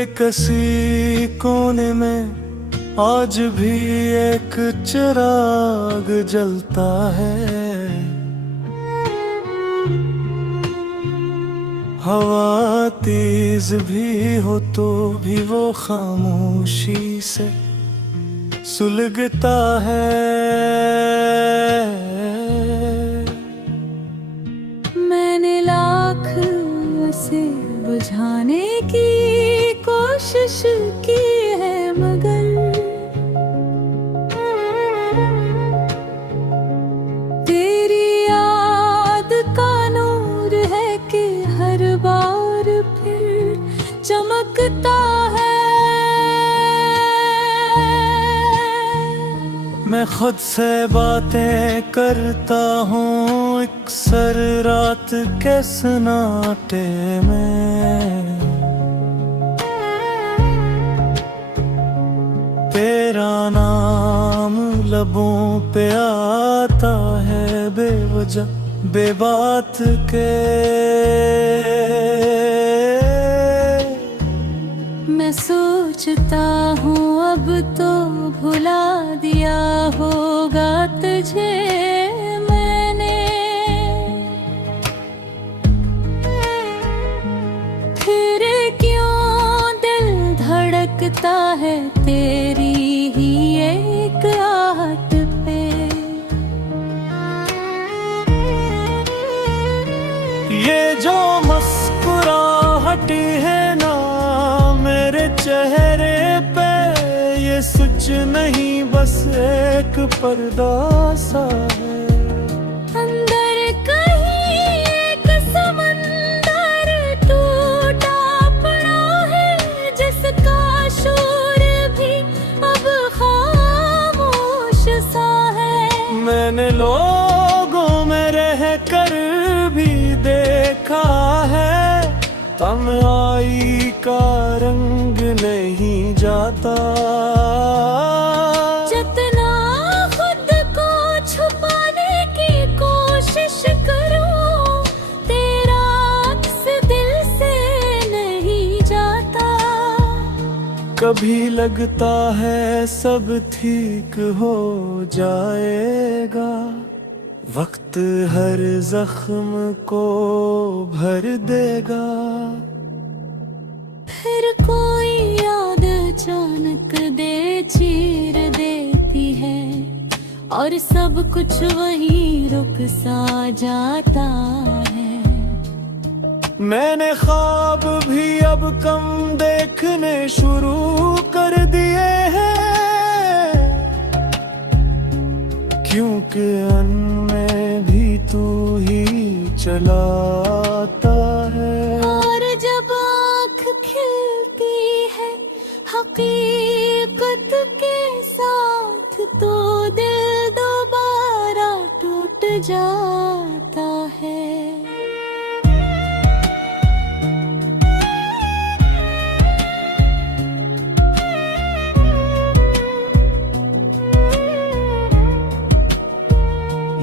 बेकसी कोने में आज भी एक चिराग जलता है। हवा तेज भी हो तो भी वो खामोशी से सुलगता है। मैंने लाख उसे बुझाने की कोशिश की है, मगर तेरी याद का नूर है कि हर बार फिर चमकता है। मैं खुद से बातें करता हूँ अक्सर रात के सन्नाटे में। तेरा नाम लबों पे आता है बेवजह बेबात के। मैं सोचता हूँ अब तो भुला दिया होगा तुझे मैंने, फिर क्यों दिल धड़कता है तेरी ही एक आहट पे। ये जो मुस्कुराहट है ना मेरे चेहरे पे, ये सच नहीं बस एक पर्दा सा है। अंदर कहीं एक समंदर टूटा पड़ा है, जिसका शोर भी अब खामोश सा है। मैंने लोगों में रह कर भी देखा है, तन्हाई का रंग नहीं जाता। जितना खुद को छुपाने की कोशिश करूं, तेरा अक्स दिल से नहीं जाता। कभी लगता है सब ठीक हो जाएगा, वक्त हर जख्म को भर देगा। फिर कोई याद अचानक दे चीर देती है, और सब कुछ वहीं रुक सा जाता है। मैंने ख्वाब भी अब कम देखने शुरू कर दिए हैं, क्योंकि में भी तू ही चलाता है। और जब आँख खिलती है हकीकत के साथ, तो दिल दोबारा टूट जाता है।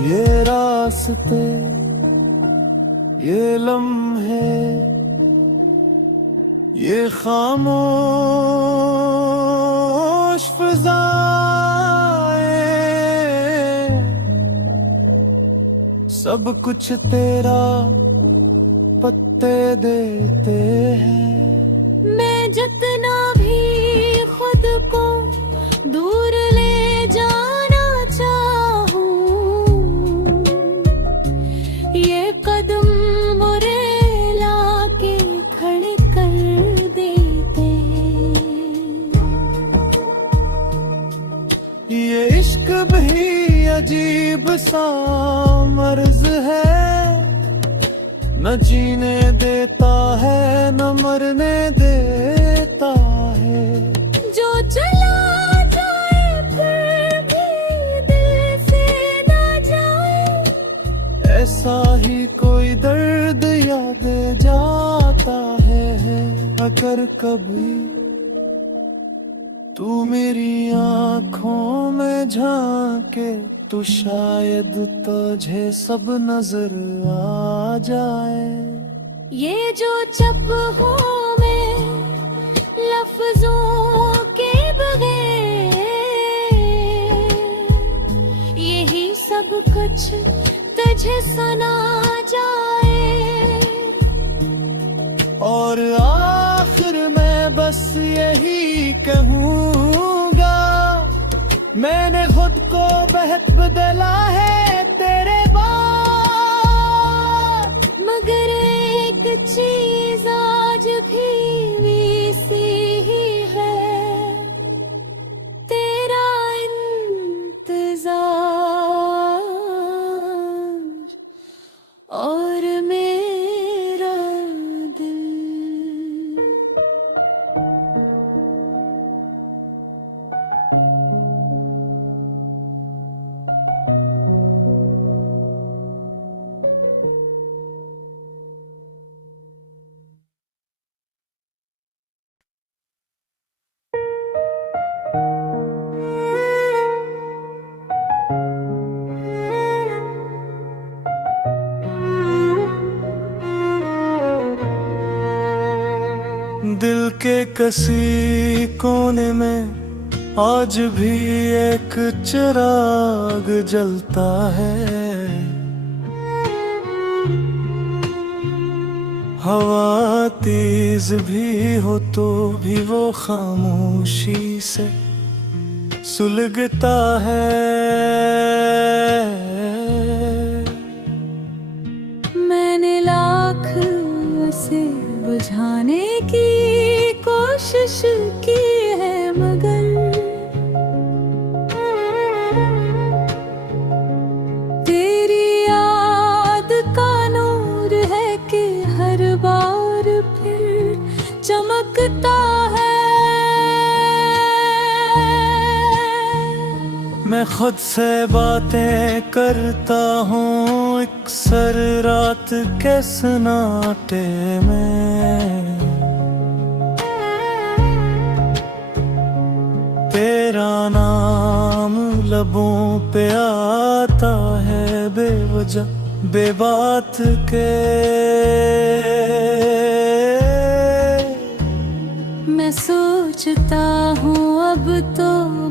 ये रास्ते ये लम्हे ये खामोश फिजाएं, सब कुछ तेरा पत्ते देते हैं। मैं जितना भी खुद को दूर ले जाना चाहूं, ये कदम मुझे लाके खड़े कर देते हैं। ये इश्क भी अजीब सा मर्ज है, न जीने देता है न मरने देता है। जो चला जाए फिर भी दिल से ना जाए, ऐसा ही कोई दर्द याद जाता है। अगर कभी तू मेरी आँखों में झांके तो शायद तुझे सब नजर आ जाए। ये जो चप हूँ मैं सना जाए। और आखिर में बस यही कहूँगा, मैंने खुद को बहुत बदला है तेरे बाद। मगर एक चीज आज भी वैसी ही है, तेरा इंतजार और मेरा दिल। दिल के किसी कोने में आज भी एक चिराग जलता है। हवा तेज भी हो तो भी वो खामोशी से सुलगता है। मैंने लाख उसे बुझाने की कोशिश की है, मगर तेरी याद का नूर है कि हर बार फिर चमकता है। मैं खुद से बातें करता हूँ अक्सर रात के सन्नाटे में। तेरा नाम लबों पे आता है बेवजह बेबात के। मैं सोचता हूँ अब तो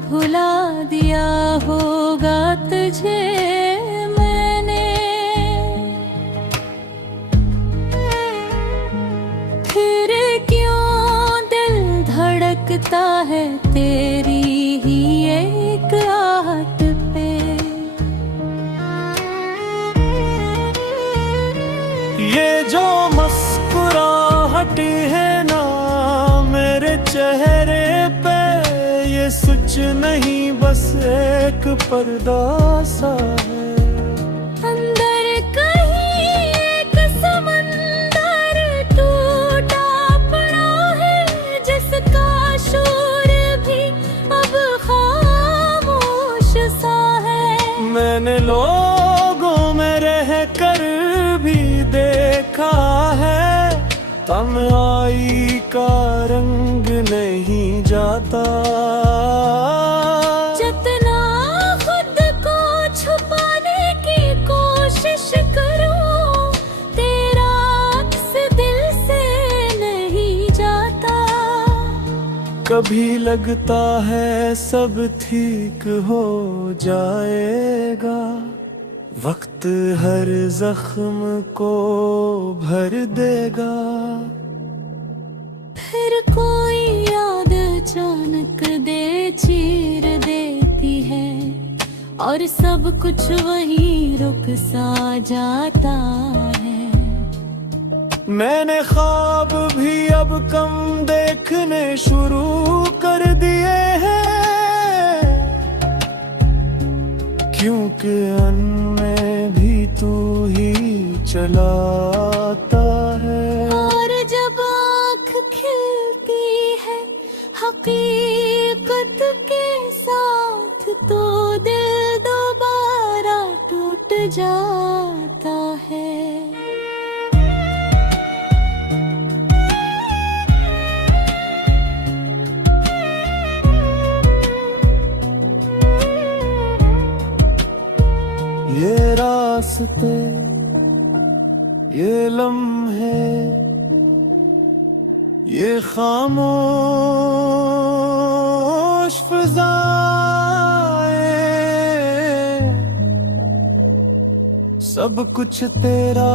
भुला दिया होगा तुझे मैंने, फिर क्यों दिल धड़कता है तेरी ही एक आहट पे। ये जो मुस्कुराहट है ना मेरे चेहरे पे, ये सच नहीं बस एक पर्दा सा है। अंदर कहीं एक समंदर टूटा पड़ा है, जिसका शोर भी अब खामोश सा है। मैंने लोगों में रह कर भी देखा है, तन्हाई का रंग नहीं जाता। जितना खुद को छुपाने की कोशिश करूं, तेरा अक्स दिल से नहीं जाता। कभी लगता है सब ठीक हो जाएगा, वक्त हर जख्म को भर देगा। फिर कोई याद अचानक दे चीर देती है, और सब कुछ वहीं रुक सा जाता है। मैंने ख्वाब भी अब कम देखने शुरू कर दिए हैं, क्योंकि अनमें भी तू ही चलाता है। और जब आँख खिलती है हकीकत के साथ, तो दिल दोबारा टूट जाता है। ये रास्ते ये लम्हे ये खामोश फिजाएं सब कुछ तेरा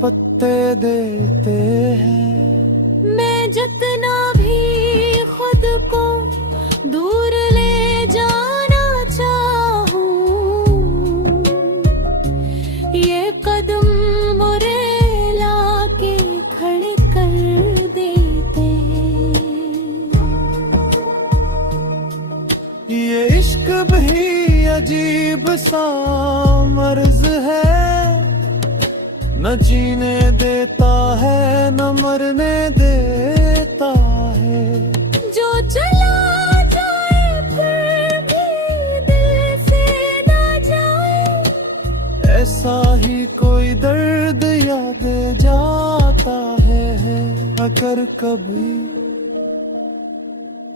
पत्ते देते हैं। मैं जितना भी खुद को दूर ले जाना चाहूं, ये कदम मुझे लाके खड़े कर देते हैं। ये इश्क भी अजीब सा मर्ज है, न जीने देता है न मरने देता है। जो चला जाए फिर भी दिल से ना जाए, ऐसा ही कोई दर्द याद जाता है। अगर कभी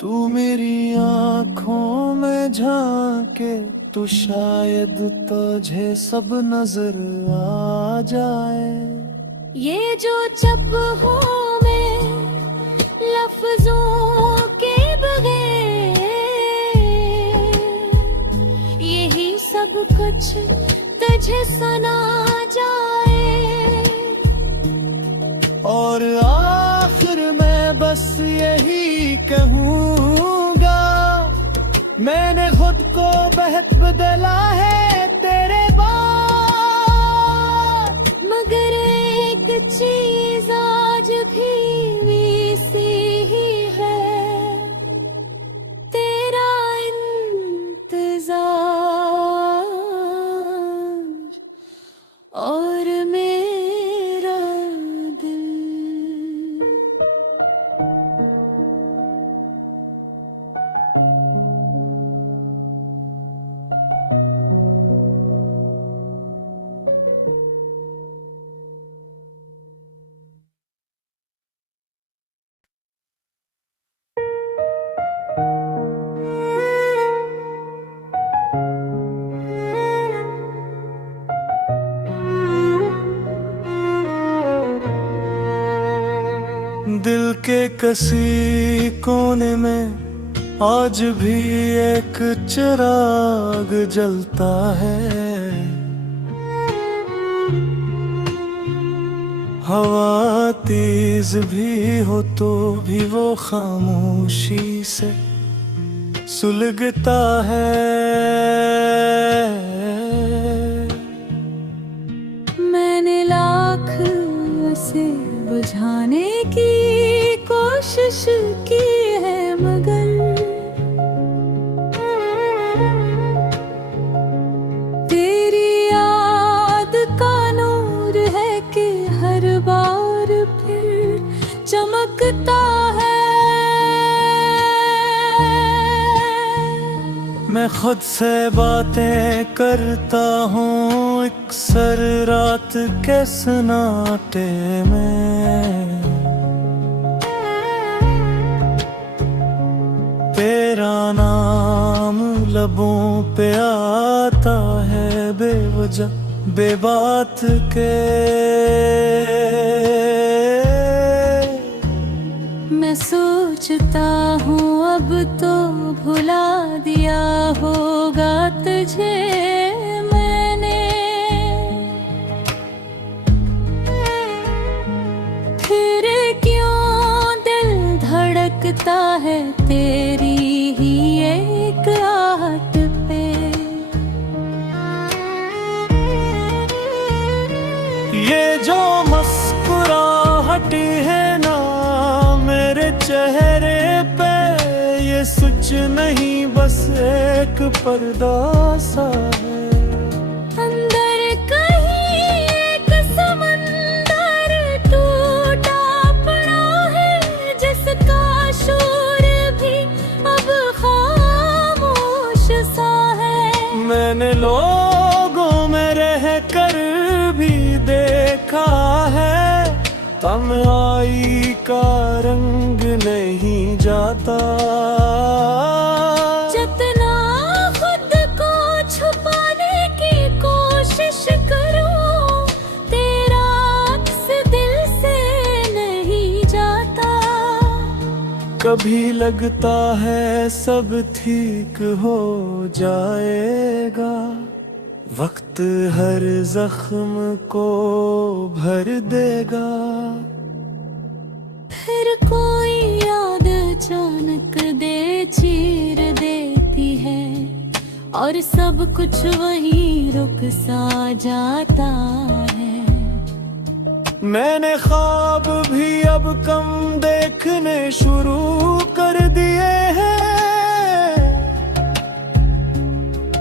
तू मेरी आँखों में झांके तो शायद तुझे सब नजर आ जाए। ये जो चप हो में लफ्जों के बगैर, यही सब कुछ तुझे सुना जाए। और आखिर में बस यही कहूँगा, मैंने खुद को बहुत बदला है तेरे बाद। मगर एक चीज आज भी सी ही है, तेरा इंतजार और मेरा दिल। दिल के किसी कोने में आज भी एक चिराग जलता है। हवा तेज भी हो तो भी वो खामोशी से सुलगता है। मैंने लाख से बुझाने की कोशिश की है, मगर तेरी याद का नूर है कि हर बार फिर चमकता है। मैं खुद से बातें करता हूँ अक्सर रात के सन्नाटे में। तेरा नाम लबों पे आता है बेवजह बेबात के। मैं सोचता हूँ अब तो भुला दिया होगा तुझे मैंने, फिर क्यों दिल धड़कता है तेरी ही एक आहट पे। ये जो मुस्कुराहट है ना मेरे चेहरे पे, ये सच नहीं बस एक पर्दा सा है। अंदर कहीं एक समंदर टूटा पड़ा है, जिसका शोर भी अब खामोश सा है। मैंने लोगों में रह कर भी देखा है, तन्हाई का रंग नहीं जाता। जितना खुद को छुपाने की कोशिश करूं, तेरा अक्स दिल से नहीं जाता। कभी लगता है सब ठीक हो जाएगा, वक्त हर जख्म को भर देगा। फिर कोई याद अचानक दे चीर देती है और सब कुछ वहीं रुक सा जाता है। मैंने ख्वाब भी अब कम देखने शुरू कर दिए हैं,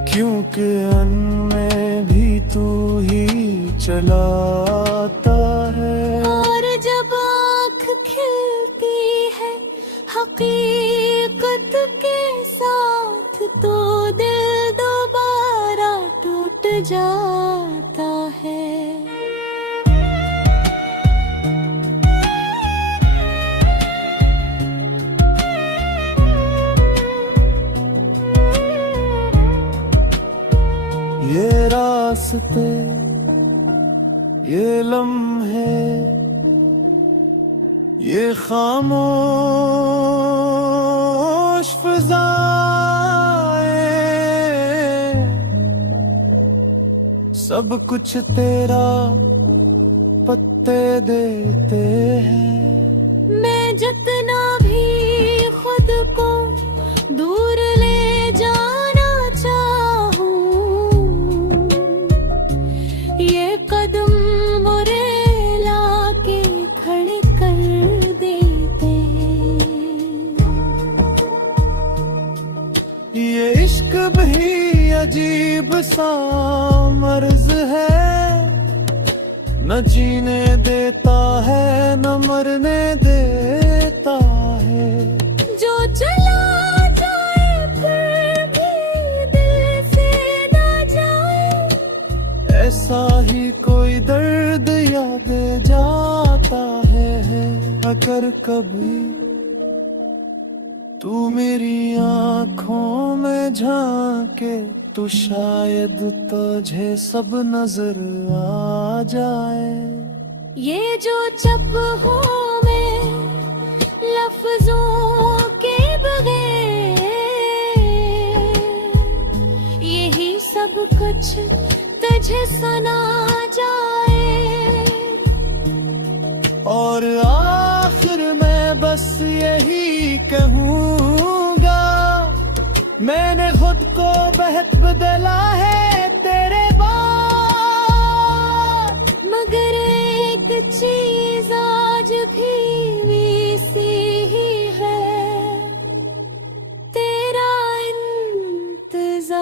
क्योंकि अनमें भी तू ही चलाता है। और जब आँख खिलती है हकीकत के साथ तो दिल दोबारा टूट जाता है। ये रास्ते, ये लम्हे, ये खामोश फिजाएं, सब कुछ तेरा पत्ते देते हैं। मैं जितना भी खुद को दूर ले जाना चाहूं, ये कदम मुझे लाके खड़े कर देते हैं। ये इश्क भी अजीब सा मर्ज है, न जीने देता है न मरने देता है। जो चला जाए फिर भी दिल से ना जाए, ऐसा ही कोई दर्द याद जाता है। अगर कभी तू मेरी आँखों में झांके तो शायद तुझे सब नजर आ जाए। ये जो चप हूँ मैं लफ्जों के बगैर, यही सब कुछ तुझे सुना जाए। और आखिर में बस यही कहूँगा, मैंने खुद को बहुत बदला है तेरे बाद। मगर एक चीज आज भी वैसी ही है, तेरा इंतजार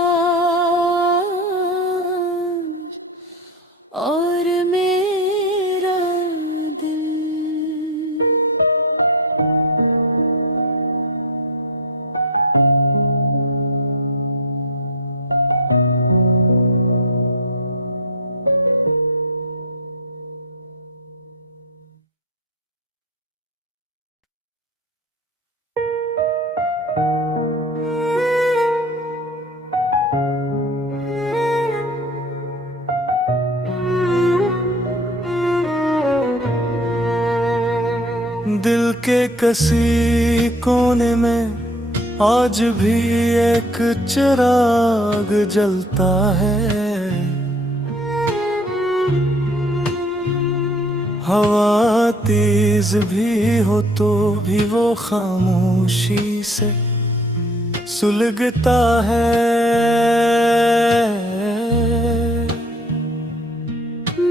और मेरा दिल। दिल के किसी कोने में आज भी एक चिराग जलता है। हवा तेज भी हो तो भी वो खामोशी से सुलगता है।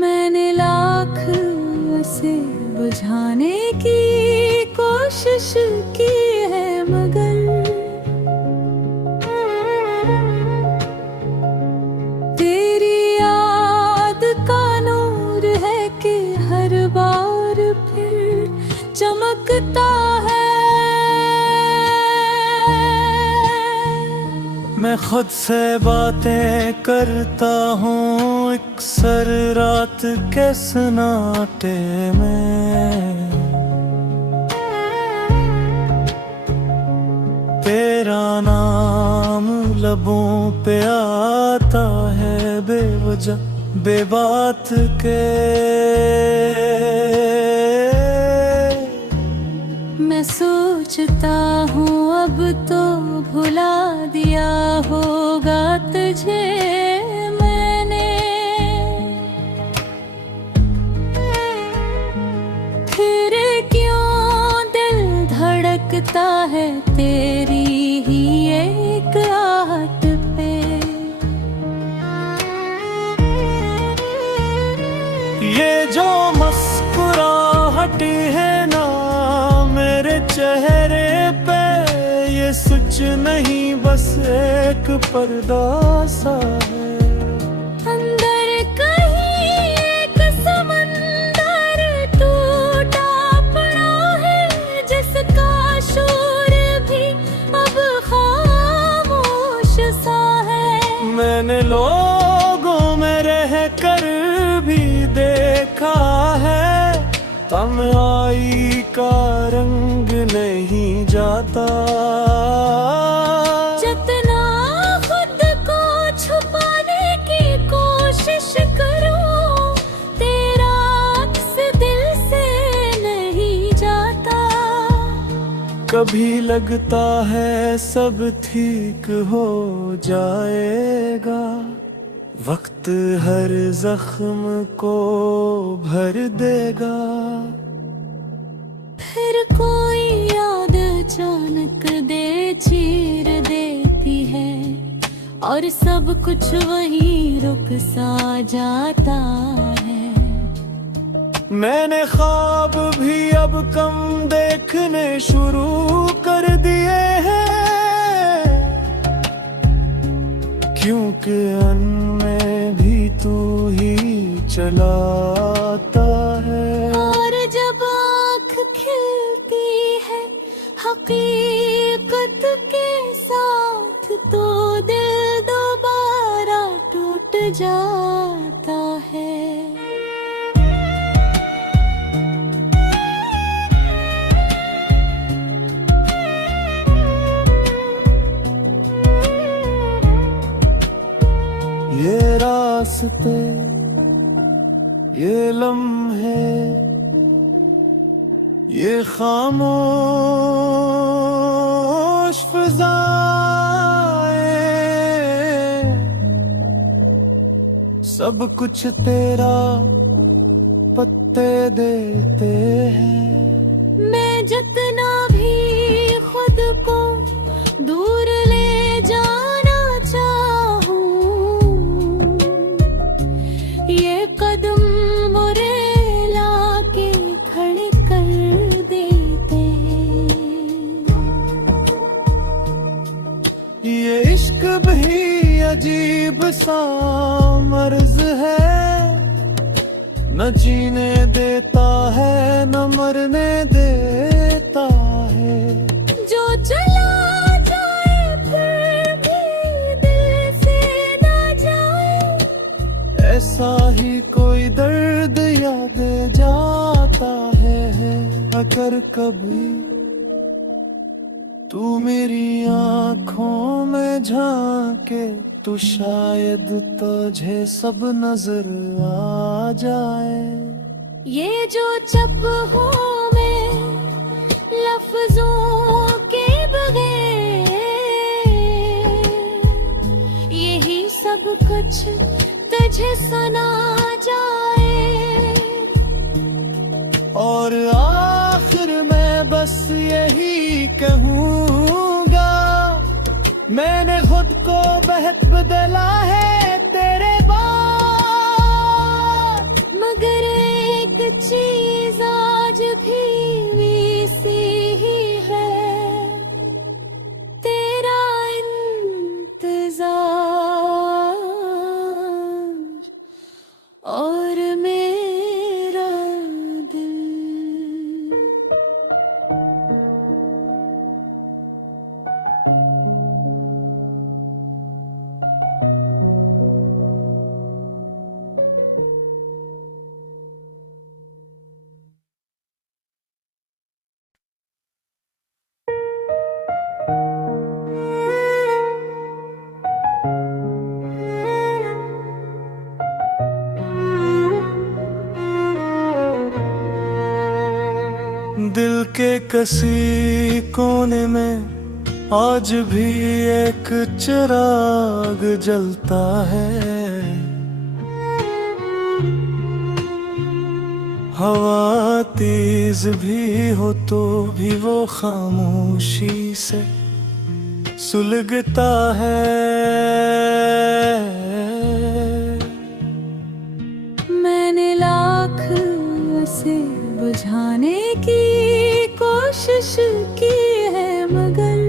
मैंने लाख उसे बुझाने की कोशिश की है, मगर तेरी याद का नूर है कि हर बार फिर चमकता है। मैं खुद से बातें करता हूँ अक्सर रात के सन्नाटे में। तेरा नाम लबों पे आता है बेवजह बेबात के। मैं सोचता हूँ अब तो भुला दिया होगा तुझे मैंने। लगता है तेरी ही एक आहट पे। ये जो मुस्कुराहट है ना मेरे चेहरे पे, ये सच नहीं बस एक पर्दा सा है। अंदर कहीं एक समंदर टूटा पड़ा है, जिसका शोर भी अब खामोश सा है। मैंने लोगों में रह कर भी देखा है, तन्हाई का रंग नहीं जाता। जितना खुद को छुपाने की कोशिश करूं, तेरा अक्स दिल से नहीं जाता। कभी लगता है सब ठीक हो जाएगा, वक्त हर जख्म को भर देगा। फिर कोई याद अचानक दे चीर देती है, और सब कुछ वहीं रुक सा जाता है। मैंने ख्वाब भी अब कम देखने शुरू कर दिए हैं, क्योंकि में भी तू ही चलाता है। और जब आँख खिलती है हकीकत के साथ, तो दिल दोबारा टूट जाता है। ये रास्ते, ये लम्हे, ये खामोश फिजाएं, सब कुछ तेरा पत्ते देते हैं। मैं जितना भी खुद को दूर ले जाना चाहूं, ये कदम मुझे लाके खड़े कर देते हैं। ये इश्क भी अजीब सा मर्ज है, न जीने देता है न मरने देता है। जो चला जाए फिर भी दिल से ना जाए, ऐसा ही कोई दर्द याद जाता है। अगर कभी तू मेरी आँखों में झांके, तो शायद तुझे सब नजर आ जाए। ये जो चप हो मैं लफ्जों के बगैर, यही सब कुछ तुझे सुना जाए। और आखिर में बस यही कहूँगा, मैंने खुद को बहक बदला है तेरे बाद। मगर एक चीज आज भी वैसी ही है, तेरा इंतजार और मेरा दिल। दिल के किसी कोने में आज भी एक चिराग जलता है। हवा तेज भी हो तो भी वो खामोशी से सुलगता है। मैंने लाख से बुझाने की कोशिश की है, मगर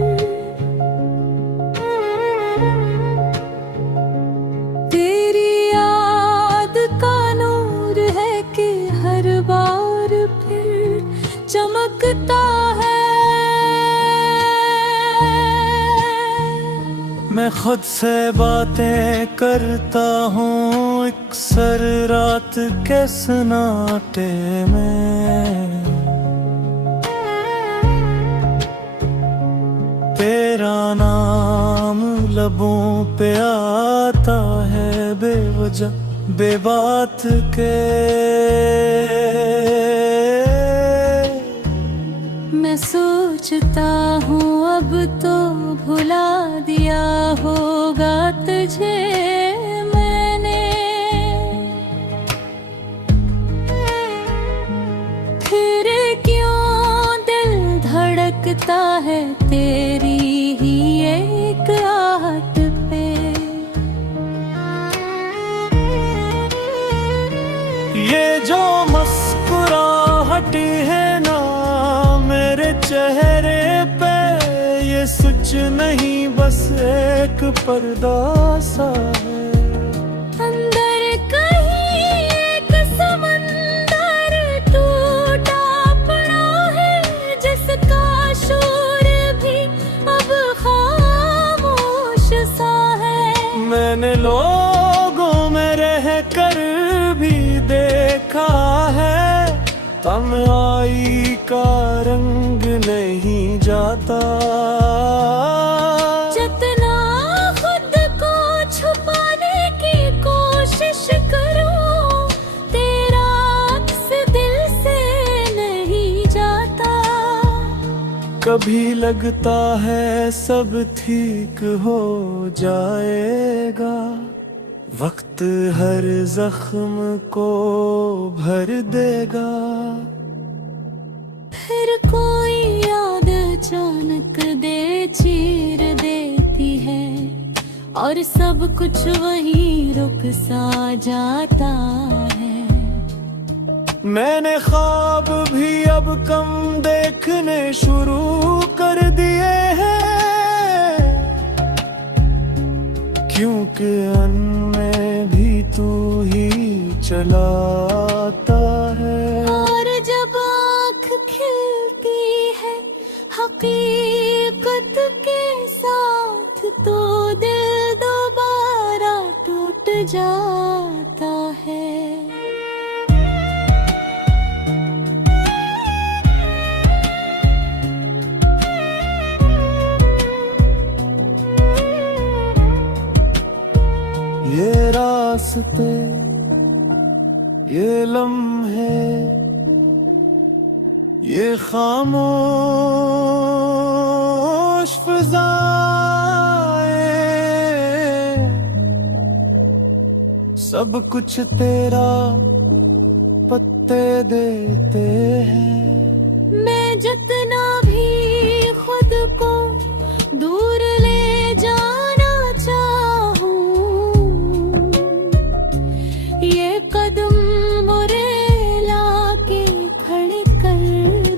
तेरी याद का नूर है कि हर बार फिर चमकता है। मैं खुद से बातें करता हूँ अक्सर रात के सन्नाटे में। तेरा नाम लबों पे आता है बेवजह बेबात के। मैं सोचता हूँ अब तो भुला दिया होगा तुझे मैंने, फिर क्यों दिल धड़कता है तेरी ही एक आहट पे। ये जो मुस्कुराहट है ना मेरे चेहरे पे, ये सच नहीं बस एक पर्दा सा है। अंदर कहीं एक समंदर टूटा पड़ा है, जिसका शोर भी अब खामोश सा है। मैंने लोगों में रह कर भी देखा है, तन्हाई का रंग नहीं जाता। जितना खुद को छुपाने की कोशिश करूं, तेरा अक्स दिल से नहीं जाता। कभी लगता है सब ठीक हो जाएगा, वक्त हर जख्म को भर देगा। फिर कोई याद अचानक दे चीर देती है, और सब कुछ वहीं रुक सा जाता है। मैंने ख्वाब भी अब कम देखने शुरू कर दिए हैं, क्योंकि अनमें भी तू ही चलाता है। और जब आँख खिलती है हकीकत के साथ, तो दिल दोबारा टूट जाता है। ये रास्ते ये लम्हे ये खामोश फिजाएं, सब कुछ तेरा पत्ते देते हैं। मैं जितना भी खुद को दूर ले जाना चाहूं, ये कदम मुझे लाके खड़े कर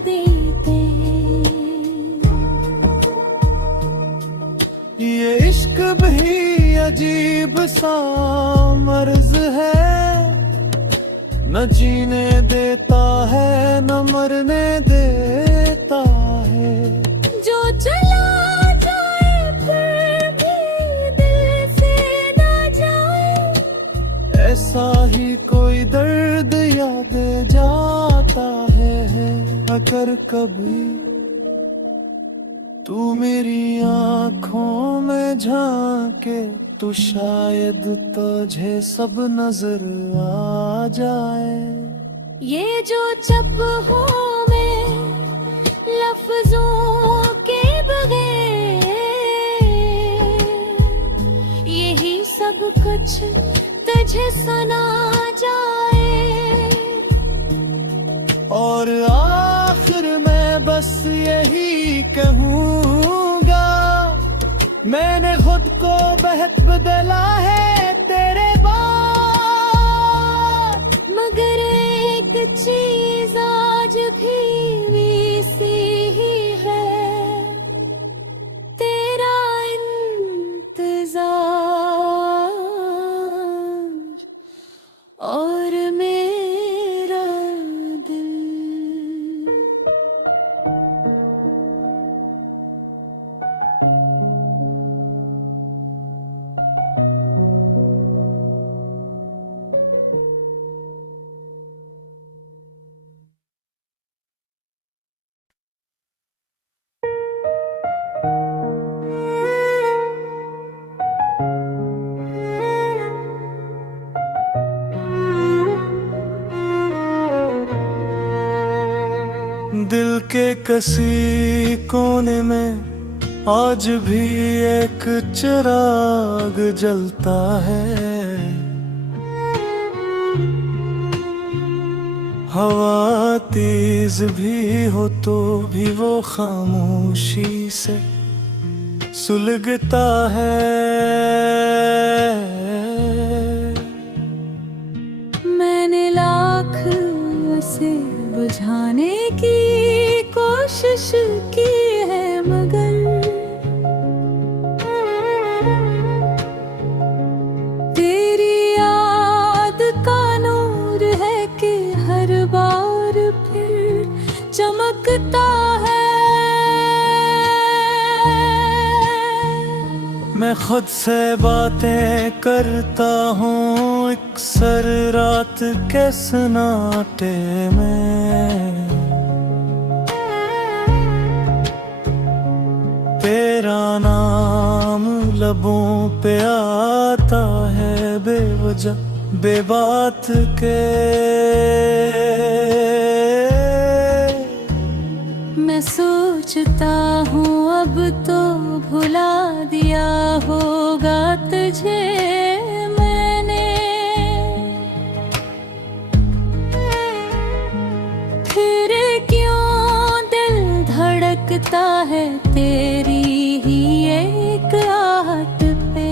देते हैं। ये इश्क भी अजीब सा मर्ज है, न जीने देता है न मरने देता है। जो चला जाए फिर भी दिल से ना जाए, ऐसा ही कोई दर्द याद जाता है। अगर कभी तू मेरी आँखों में झांके, तो शायद तुझे सब नजर आ जाए। ये जो चप हो मैं लफ्जों के बगैर, यही सब कुछ तुझे सुना जाए। मैंने खुद को बहक बदला है तेरे बाद, मगर एक चीज आज भी वैसी ही है, तेरा इंतजार और मेरा दिल। दिल के किसी कोने में आज भी एक चिराग जलता है, हवा तेज भी हो तो भी वो खामोशी से सुलगता है। मैंने लाख उसे बुझाने की कोशिश की है, मगर तेरी याद का नूर है कि हर बार फिर चमकता है। मैं खुद से बातें करता हूँ अक्सर रात के सन्नाटे में, तेरा नाम लबों पे आता है बेवजह बेबात के। मैं सोचता हूँ अब तो भुला दिया होगा तुझे मैंने, फिर क्यों दिल धड़कता है तेरी ही एक आहट पे।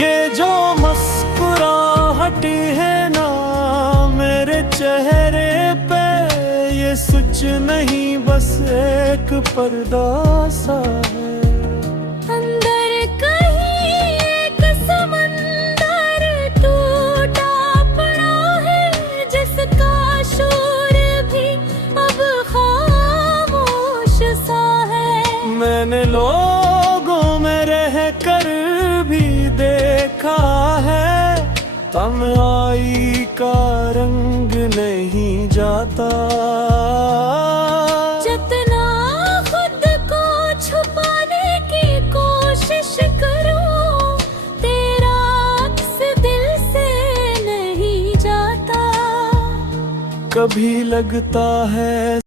ये जो मुस्कुराहट है ना मेरे चेहरे पे, ये सच नहीं बस एक पर्दा सा है। अंदर कहीं एक समंदर टूटा पड़ा है, जिसका शोर भी अब खामोश सा है। मैंने लोगों में रह कर भी देखा है, तन्हाई का रंग नहीं जाता। जितना खुद को छुपाने की कोशिश करूं, तेरा अक्स दिल से नहीं जाता। कभी लगता है